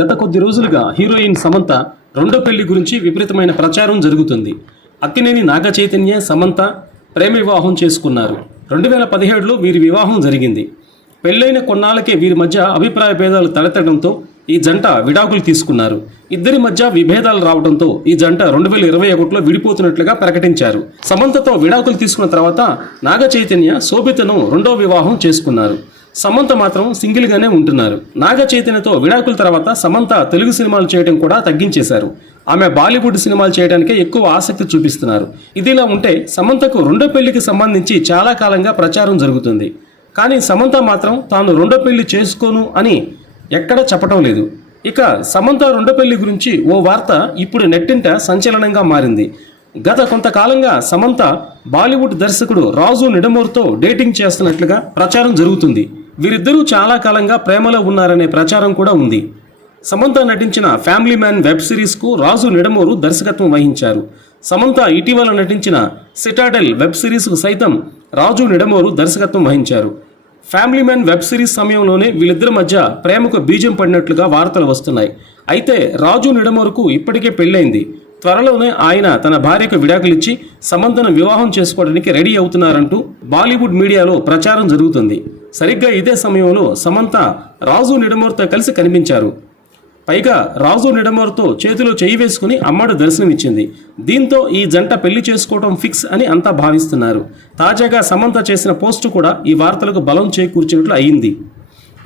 గత కొద్ది రోజులుగా హీరోయిన్ సమంత రెండో పెళ్ళి గురించి విపరీతమైన ప్రచారం జరుగుతుంది. అక్కినేని నాగ చైతన్య సమంత ప్రేమ వివాహం చేసుకున్నారు. రెండు వేల పదిహేడులో వీరి వివాహం జరిగింది. పెళ్ళైన కొన్నాళ్ళకే వీరి మధ్య అభిప్రాయ భేదాలు తలెత్తడంతో ఈ జంట విడాకులు తీసుకున్నారు. ఇద్దరి మధ్య విభేదాలు రావడంతో ఈ జంట రెండు వేల ఇరవై ఒకటిలో విడిపోతున్నట్లుగా ప్రకటించారు. సమంతతో విడాకులు తీసుకున్న తర్వాత నాగ చైతన్య శోభితను రెండో వివాహం చేసుకున్నారు. సమంత మాత్రం సింగిల్గానే ఉంటున్నారు. నాగ చైతన్యతో విడాకుల తర్వాత సమంత తెలుగు సినిమాలు చేయడం కూడా తగ్గించేశారు. ఆమె బాలీవుడ్ సినిమాలు చేయడానికే ఎక్కువ ఆసక్తి చూపిస్తున్నారు. ఇదిలా ఉంటే సమంతకు రెండో పెళ్ళికి సంబంధించి చాలా కాలంగా ప్రచారం జరుగుతుంది. కానీ సమంత మాత్రం తాను రెండో పెళ్ళి చేసుకోను అని ఎక్కడ చెప్పటం లేదు. ఇక సమంత రెండో పెళ్ళి గురించి ఓ వార్త ఇప్పుడు నెట్టింట సంచలనంగా మారింది. గత కొంతకాలంగా సమంత బాలీవుడ్ దర్శకుడు రాజు నిడమోర్తో డేటింగ్ చేస్తున్నట్లుగా ప్రచారం జరుగుతుంది. వీరిద్దరూ చాలా కాలంగా ప్రేమలో ఉన్నారనే ప్రచారం కూడా ఉంది. సమంత నటించిన ఫ్యామిలీ మ్యాన్ వెబ్ సిరీస్కు రాజు నిడమూరు దర్శకత్వం వహించారు. సమంత ఇటీవల నటించిన సిటాడెల్ వెబ్ సిరీస్కు సైతం రాజు నిడమూరు దర్శకత్వం వహించారు. ఫ్యామిలీ మ్యాన్ వెబ్ సిరీస్ సమయంలోనే వీళ్ళిద్దరి మధ్య ప్రేమకు బీజం పడినట్లుగా వార్తలు వస్తున్నాయి. అయితే రాజు నిడమూరుకు ఇప్పటికే పెళ్ళైంది. త్వరలోనే ఆయన తన భార్యకు విడాకులిచ్చి సమంతను వివాహం చేసుకోవడానికి రెడీ అవుతున్నారంటూ బాలీవుడ్ మీడియాలో ప్రచారం జరుగుతుంది. సరిగ్గా ఇదే సమయంలో సమంత రాజు నిడమూర్తో కలిసి కనిపించారు. పైగా రాజు నిడమోర్తో చేతిలో చేయి వేసుకుని అమ్మడు దర్శనమిచ్చింది. దీంతో ఈ జంట పెళ్ళి చేసుకోవడం ఫిక్స్ అని అంతా భావిస్తున్నారు. తాజాగా సమంత చేసిన పోస్టు కూడా ఈ వార్తలకు బలం చేకూర్చినట్లు అయింది.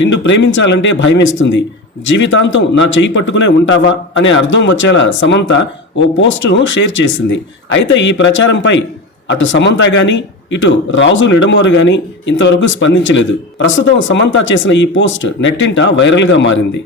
నిన్ను ప్రేమించాలంటే భయమేస్తుంది. జీవితాంతం నా చేయి పట్టుకునే ఉంటావా అనే అర్థం వచ్చేలా సమంత ఓ పోస్టును షేర్ చేసింది. అయితే ఈ ప్రచారంపై అటు సమంత కానీ ఇటు రాజు నిడమోరు గాని ఇంతవరకు స్పందించలేదు. ప్రస్తుతం సమంత చేసిన ఈ పోస్ట్ నెట్టింట వైరల్గా మారింది.